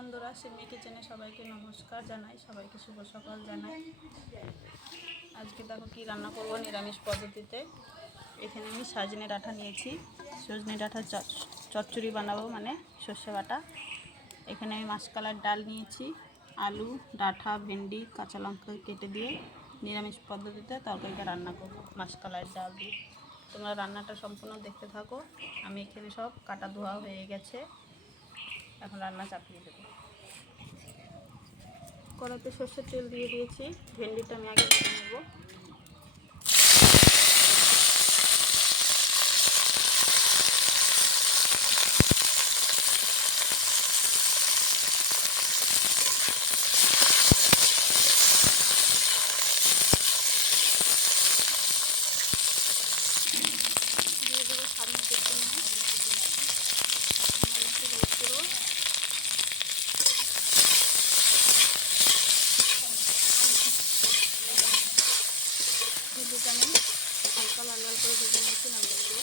বন্ধুরা, সিমি কিচেনে সবাইকে নমস্কার জানাই, সবাইকে শুভ সকাল জানাই। আজকে দেখো কি রান্না করব নিরামিষ পদ্ধতিতে। এখানে আমি সজনে ডাঁটা নিয়েছি, সজনে ডাঁটা চচ্চড়ি বানাবো, মানে সর্ষে বাটা। এখানে আমি মাসকলার ডাল নিয়েছি, আলু, ডাঁটা, ভেন্ডি, কাঁচা লঙ্কা কেটে দিয়ে নিরামিষ পদ্ধতিতে তরকারিটা রান্না করব মাসকলার ডাল দিয়ে। তোমরা রান্নাটা সম্পূর্ণ দেখতে থাকো। আমি এখানে সব কাটা ধোয়া হয়ে গেছে, এখন রান্না চাপিয়ে দেবো। কড়াইতে সর্ষের তেল দিয়ে দিয়েছি, ভেন্ডিটা আমি আগে ভেজে নেব। দিয়ে দেবো স্বাদ মতো চিনি, হলুদ আমি হালকা লাল লাল করে ভেজে নিয়েছি, নামিয়ে দেবো।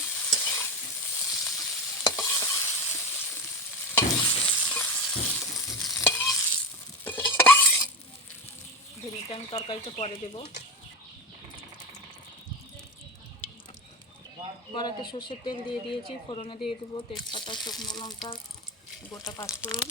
ভেন্ডিটা আমি তরকারিতে পরে দেবো। কড়াইতে সর্ষের তেল দিয়ে দিয়েছি, ফোড়নে দিয়ে দেবো তেজপাতা, শুকনো লঙ্কা, গোটা পাঁচফোড়ন।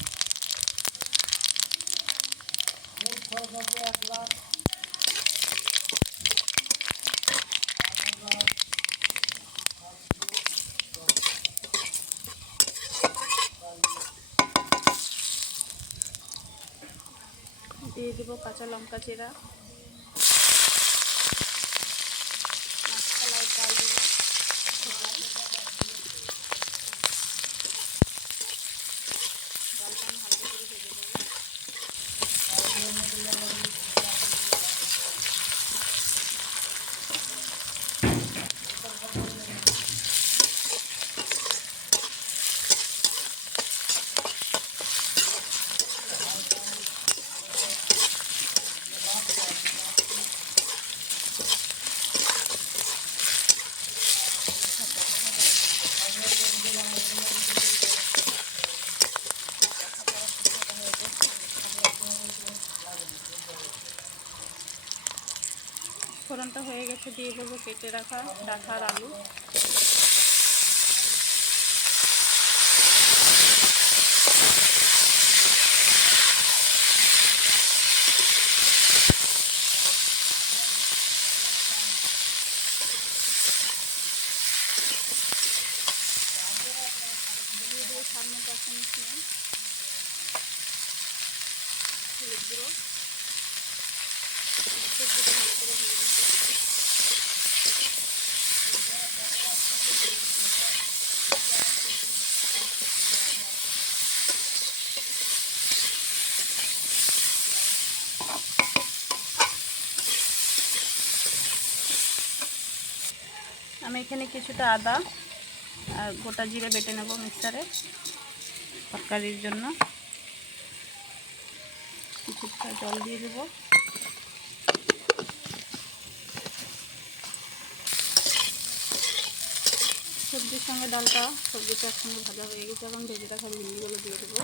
দিয়ে দেবো কাঁচা লঙ্কা চেরা, মাসকলাই ডাল দেবো, ডালটা আমি হালকা করে ভেজে দেবো। ফোড়নটা হয়ে গেছে, দিয়ে দেবো কেটে রাখা ডাঁটা আর আলু। দিয়ে দেবো স্বাদ মতো এক চামচ নুন, হলুদ গুঁড়ো, সবজিটা ভালো করে ভেজে নেবো। আমি এখানে কিছুটা আদা আর গোটা জিরে বেটে নেব মিক্সারে তরকারির জন্য। কিছুটা জল দিয়ে দেবো। সবজির সঙ্গে ডালটা, সবজিটা একসঙ্গে ভাজা হয়ে গেছে, এখন ভেজে রাখা ভেন্ডিগুলো দিয়ে দেবো।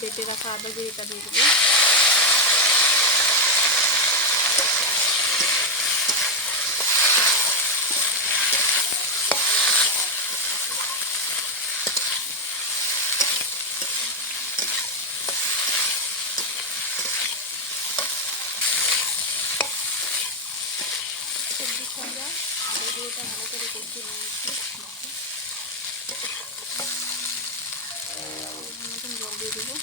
বেটে রাখা আদা জিরেটা দিয়ে দেবো। সবজির সঙ্গে আদা জিরেটা ভালো করে কষিয়ে নিয়েছি। মতন জল দিয়ে দেবো।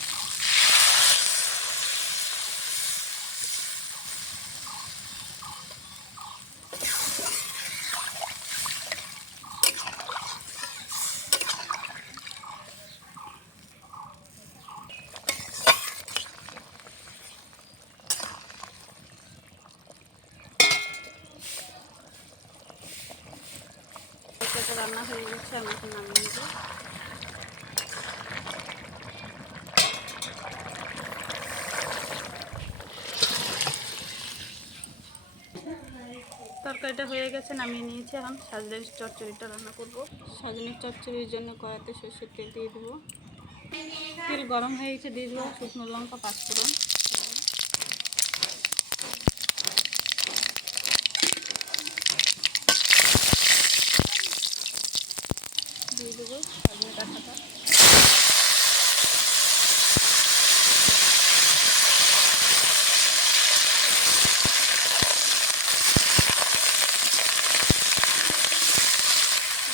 তরকারিটা রান্না হয়ে গেছে, আমি এখন নামিয়ে নেবো। তরকারিটা হয়ে গেছে, নামিয়ে নিয়েছি। এখন সাজনের চচ্চড়িটা রান্না করব। সাজনের চচ্চড়ির জন্য কড়াইতে সর্ষের তেল দিয়ে দেবো। তেল গরম হয়ে গেছে, দিয়ে দেবো শুকনো লঙ্কা, পাঁচফোড়ন, দিয়ে দেবো সাজনের ডাঁটাটা।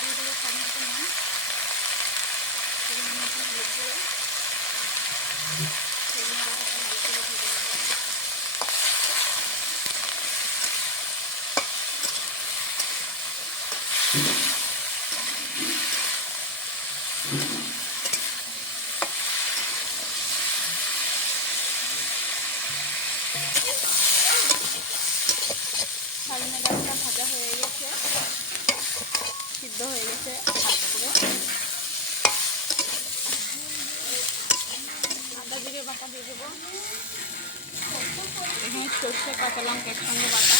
দিয়ে দেবো স্বাদ মতো নুন, পরিমাণ মতো হলুদ গুঁড়ো, সজনে ডাঁটাটা ভালো করে ভেজে নেবো। সজনে ডাঁটাটা ভাজা হয়ে গেছে, সিদ্ধ হয়ে গেছে হালকা করে। আদা জিরে বাটা দিয়ে দেবো। এখানে সর্ষে কাঁচা লঙ্কা একসঙ্গে বাটা।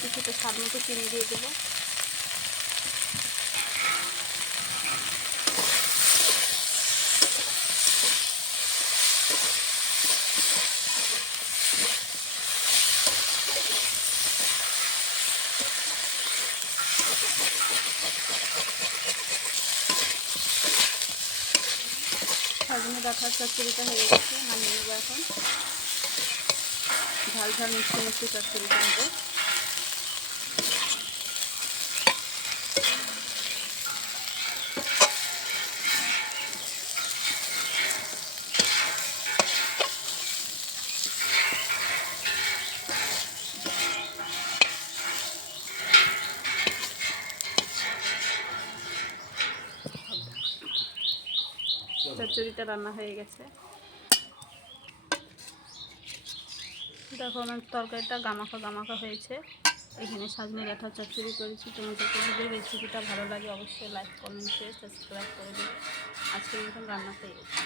কিছুটা স্বাদ মতো চিনি দিয়ে দেবো। সজনে ডাঁটার চচ্চড়িটা হয়ে গেছে, নামিয়ে নেবো এখন। ঝাল ঝাল মিষ্টি মিষ্টি চচ্চড়িটা হবে। চচ্চড়িটা রান্না হয়ে গেছে। দেখো আমার তরকারিটা গামাখা গামাখা হয়েছে। এখানে সাজনে ডাঁটা চচ্চড়ি করেছি। তোমাদের যদি রেসিপিটা ভালো লাগে অবশ্যই লাইক, কমেন্ট, শেয়ার, সাবস্ক্রাইব করে দিও। আজকের মতন রান্না হয়ে গেছে।